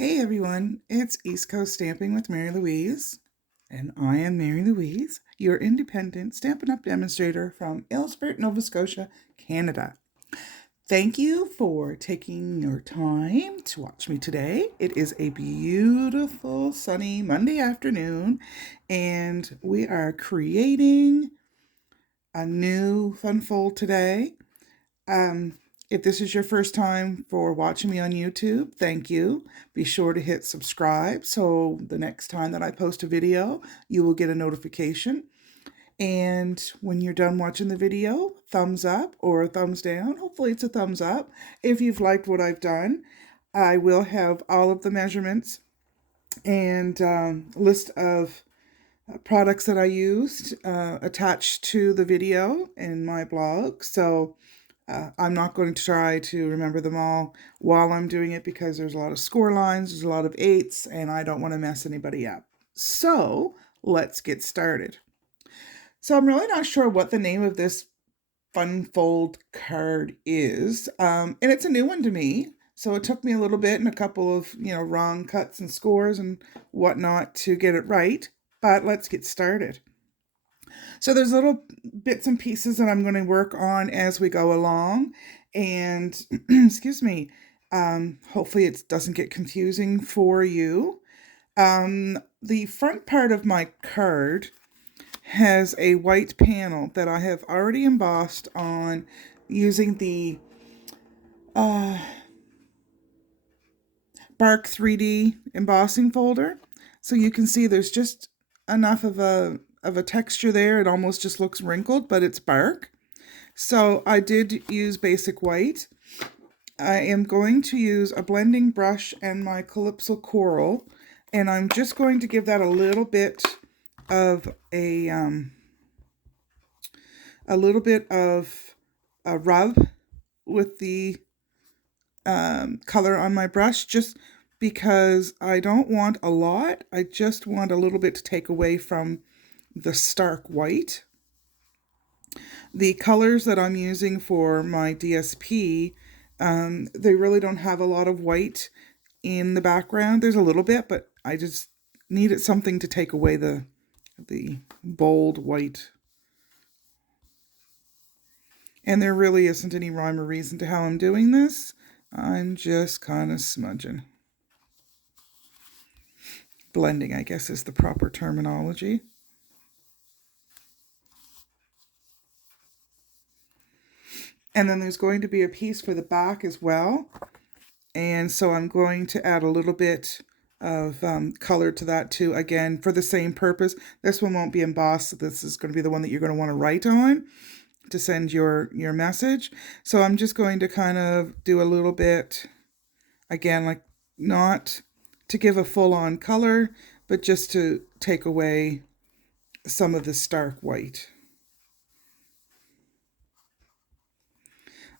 Hey everyone, it's East Coast Stamping with Mary Louise, and I am Mary Louise, your independent Stampin' Up! Demonstrator from Aylesford, Nova Scotia, Canada. Thank you for taking your time to watch me today. It is a beautiful sunny Monday afternoon, and we are creating a new fun fold today. If this is your first time for watching me on YouTube, thank you. Be sure to hit subscribe so the next time that I post a video, you will get a notification. And when you're done watching the video, thumbs up or a thumbs down. Hopefully it's a thumbs up if you've liked what I've done. I will have all of the measurements and list of products that I used attached to the video in my blog. So I'm not going to try to remember them all while I'm doing it because there's a lot of score lines, there's a lot of 8s, and I don't want to mess anybody up. So let's get started. So I'm really not sure what the name of this fun fold card is, and it's a new one to me. So it took me a little bit and a couple of, wrong cuts and scores and whatnot to get it right. But let's get started. So there's little bits and pieces that I'm going to work on as we go along. And, excuse me, hopefully it doesn't get confusing for you. The front part of my card has a white panel that I have already embossed on using the Bark 3D embossing folder. So you can see there's just enough of a texture there. It almost just looks wrinkled, but it's bark. So I did use basic white. I am going to use a blending brush and my Calypso Coral, and I'm just going to give that a little bit of a rub with the color on my brush, just because I don't want a lot. I just want a little bit to take away from the stark white. The colors that I'm using for my DSP, they really don't have a lot of white in the background. There's a little bit, but I just needed something to take away the bold white. And there really isn't any rhyme or reason to how I'm doing this. I'm just kind of smudging. Blending, I guess, is the proper terminology. And then there's going to be a piece for the back as well. And so I'm going to add a little bit of color to that too, again, for the same purpose. This one won't be embossed. This is going to be the one that you're going to want to write on to send your message. So I'm just going to kind of do a little bit, again, like not to give a full-on color, but just to take away some of the stark white.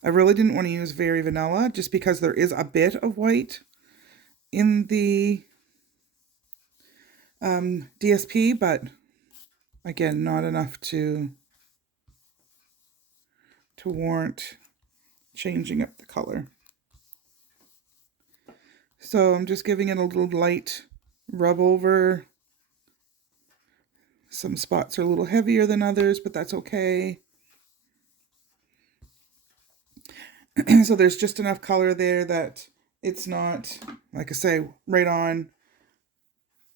I really didn't want to use Very Vanilla just because there is a bit of white in the DSP, but again, not enough to warrant changing up the color. So I'm just giving it a little light rub over. Some spots are a little heavier than others, but that's okay. So there's just enough color there that it's not, like I say, right on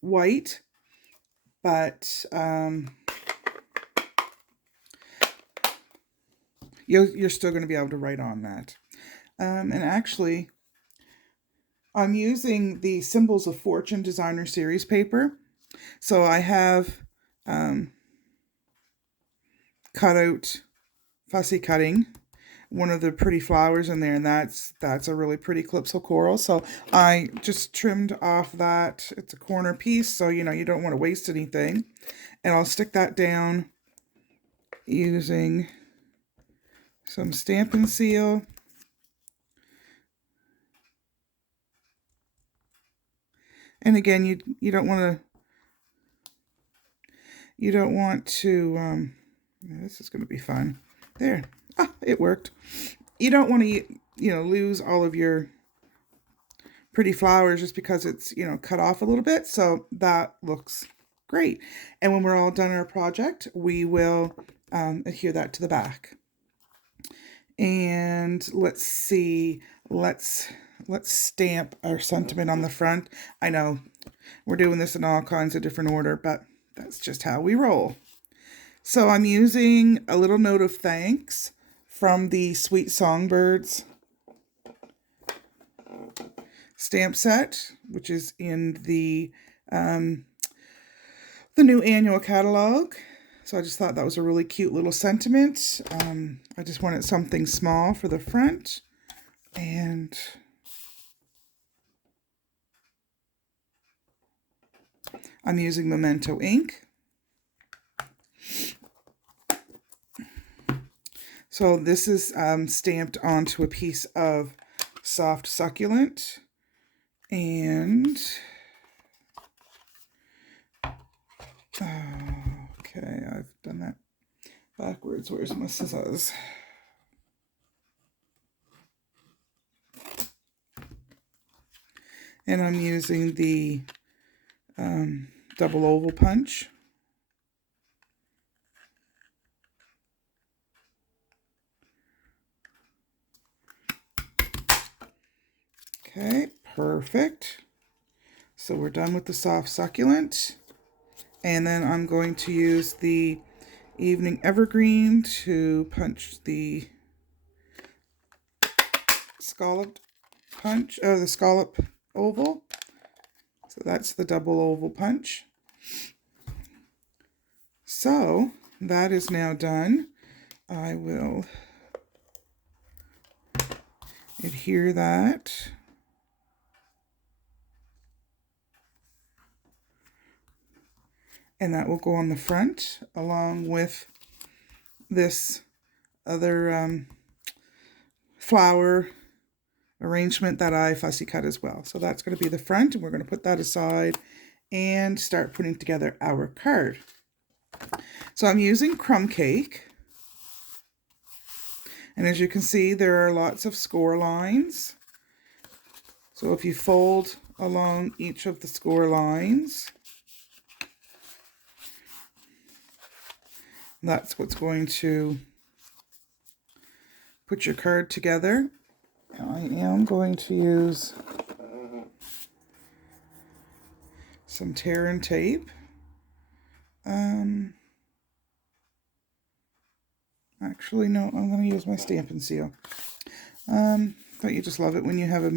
white, but you're still going to be able to write on that. And actually, I'm using the Symbols of Fortune Designer Series paper. So I have cut out fussy cutting one of the pretty flowers in there, and that's a really pretty Calypso Coral. So I just trimmed off that. It's a corner piece, so you don't want to waste anything. And I'll stick that down using some Stampin' Seal. And again, you don't want to this is going to be fun. There. It worked. You don't want to, lose all of your pretty flowers just because it's, cut off a little bit. So that looks great. And when we're all done our project, we will adhere that to the back. And let's see, let's stamp our sentiment on the front. I know we're doing this in all kinds of different order, but that's just how we roll. So I'm using a little note of thanks from the Sweet Songbirds stamp set, which is in the new annual catalog. So I just thought that was a really cute little sentiment. I just wanted something small for the front. And I'm using Memento ink. So this is stamped onto a piece of soft succulent. And okay, I've done that backwards. Where's my scissors? And I'm using the double oval punch. Okay, perfect. So we're done with the soft succulent. And then I'm going to use the Evening Evergreen to punch the scalloped punch, the scallop oval. So that's the double oval punch. So that is now done. I will adhere that. And that will go on the front along with this other flower arrangement that I fussy cut as well. So that's going to be the front, and we're going to put that aside and start putting together our card. So I'm using crumb cake. And as you can see, there are lots of score lines. So if you fold along each of the score lines, that's what's going to put your card together. I am going to use some tear and tape. Actually, no, I'm going to use my Stampin' Seal. Don't you just love it when you have a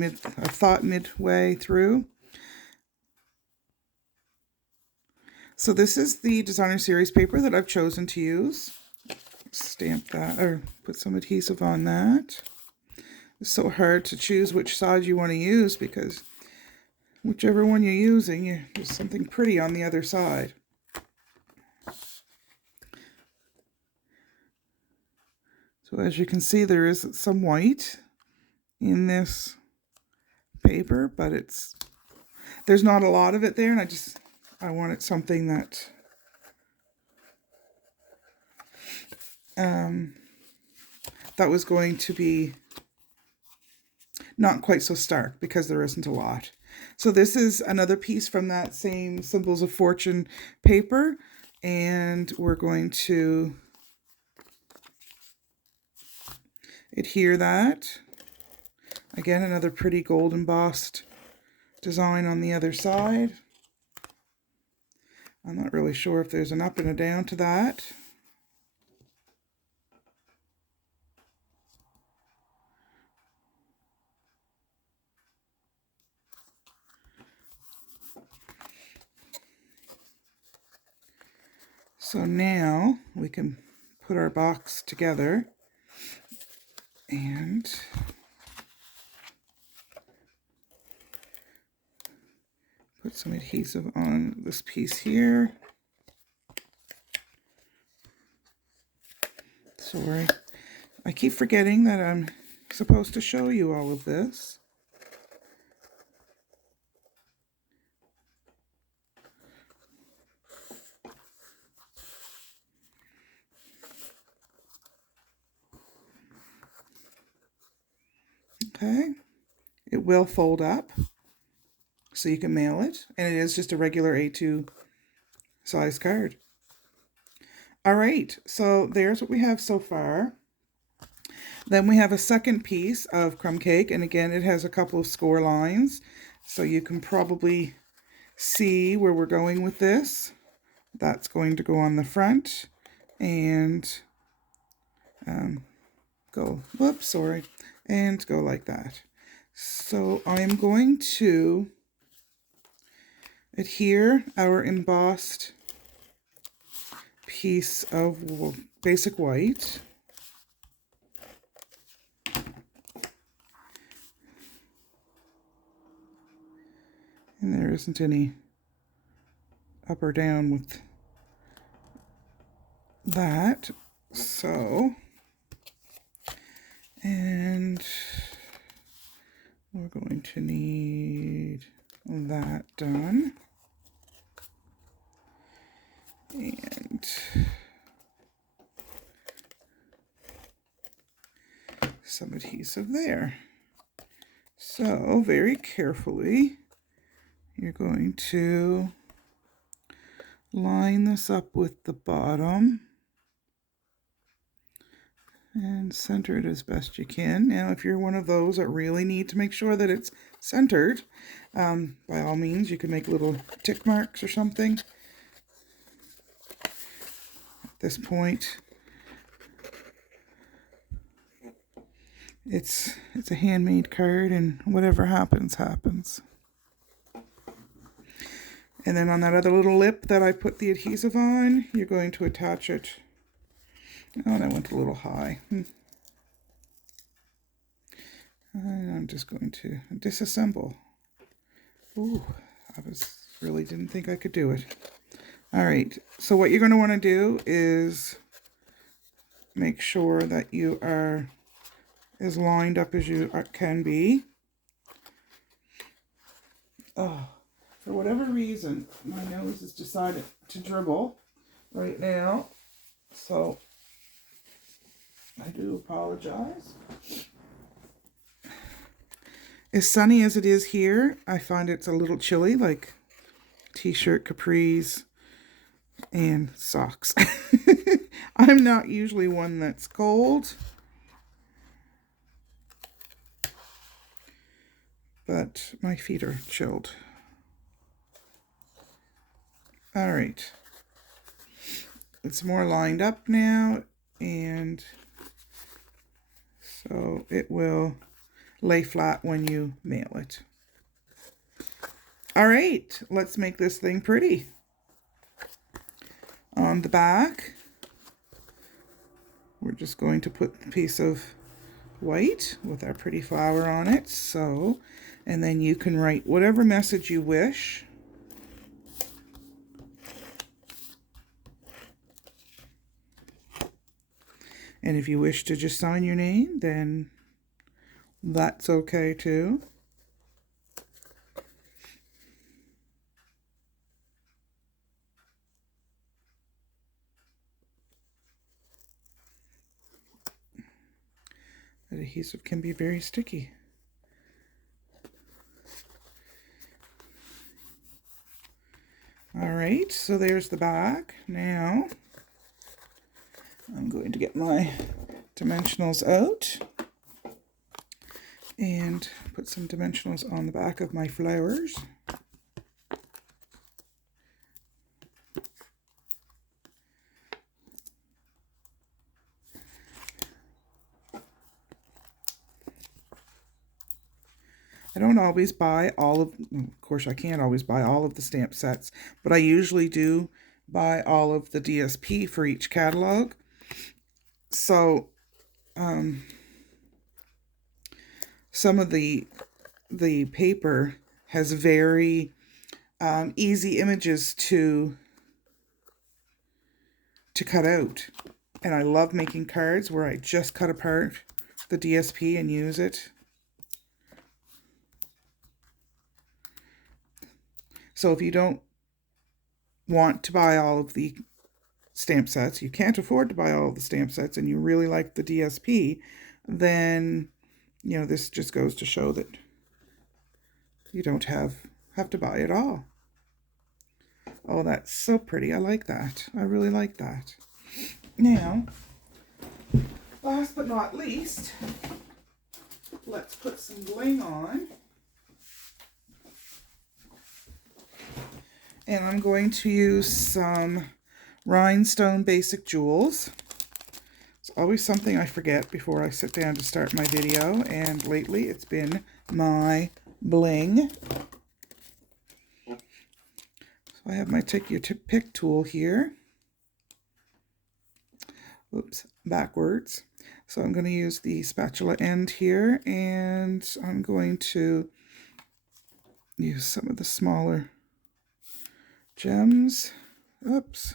thought midway through? So this is the designer series paper that I've chosen to use. Stamp that, or put some adhesive on that. It's so hard to choose which side you want to use because whichever one you're using, there's something pretty on the other side. So as you can see, there is some white in this paper, but there's not a lot of it there, and I wanted something that that was going to be not quite so stark because there isn't a lot. So this is another piece from that same Symbols of Fortune paper, and we're going to adhere that. Again, another pretty gold embossed design on the other side. I'm not really sure if there's an up and a down to that. So now we can put our box together and put some adhesive on this piece here. Sorry, I keep forgetting that I'm supposed to show you all of this. Okay, it will fold up. so you can mail it. And it is just a regular A2 size card. All right, so there's what we have so far. Then we have a second piece of crumb cake, and again, it has a couple of score lines, so you can probably see where we're going with this. That's going to go on the front and go, whoops, sorry, and go like that. So I'm going to adhere our embossed piece of basic white. And there isn't any up or down with that. So, and we're going to need that done. And some adhesive there. So, very carefully, you're going to line this up with the bottom and center it as best you can. Now, if you're one of those that really need to make sure that it's centered, by all means, you can make little tick marks or something. At this point, it's a handmade card, and whatever happens, happens. And then on that other little lip that I put the adhesive on, you're going to attach it. Oh, that went a little high. And I'm just going to disassemble. Ooh, really didn't think I could do it. All right, so what you're going to want to do is make sure that you are as lined up as you can be. Oh, for whatever reason, my nose has decided to dribble right now, so I do apologize. As sunny as it is here, I find it's a little chilly, like t-shirt, capris, and socks. I'm not usually one that's cold, but my feet are chilled. All right. It's more lined up now, and so it will lay flat when you mail it. All right, let's make this thing pretty. On the back, we're just going to put a piece of white with our pretty flower on it. So, and then you can write whatever message you wish. And if you wish to just sign your name, then that's okay too. That adhesive can be very sticky. All right, so there's the back. Now, I'm going to get my dimensionals out and put some dimensionals on the back of my flowers. I don't always buy of course I can't always buy all of the stamp sets, but I usually do buy all of the DSP for each catalog. So, some of the paper has very easy images to cut out. And I love making cards where I just cut apart the DSP and use it. So if you don't want to buy all of the stamp sets, you can't afford to buy all of the stamp sets, and you really like the DSP, then, you know, this just goes to show that you don't have have to buy it all. Oh, that's so pretty. I like that. I really like that. Now, last but not least, let's put some bling on. And I'm going to use some rhinestone basic jewels. It's always something I forget before I sit down to start my video, and lately it's been my bling. So I have my take your pick tool here. Oops, backwards. So I'm going to use the spatula end here, and I'm going to use some of the smaller gems. Oops,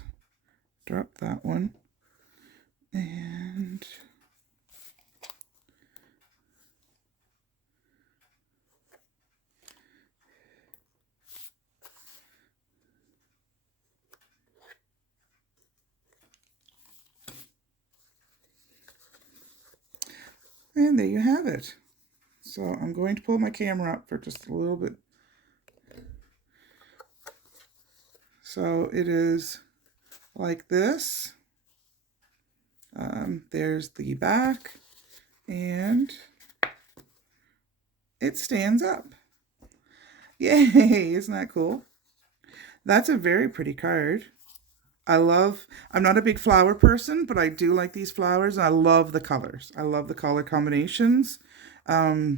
drop that one. And there you have it. So I'm going to pull my camera up for just a little bit. So it is like this. There's the back, and it stands up. Yay! Isn't that cool? That's a very pretty card. I'm not a big flower person, but I do like these flowers, and I love the colors. I love the color combinations. Yeah,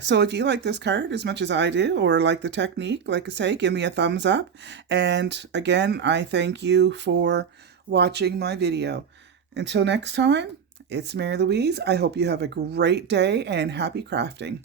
so if you like this card as much as I do, or like the technique, like I say, give me a thumbs up. And again, I thank you for watching my video. Until next time, it's Mary Louise. I hope you have a great day and happy crafting.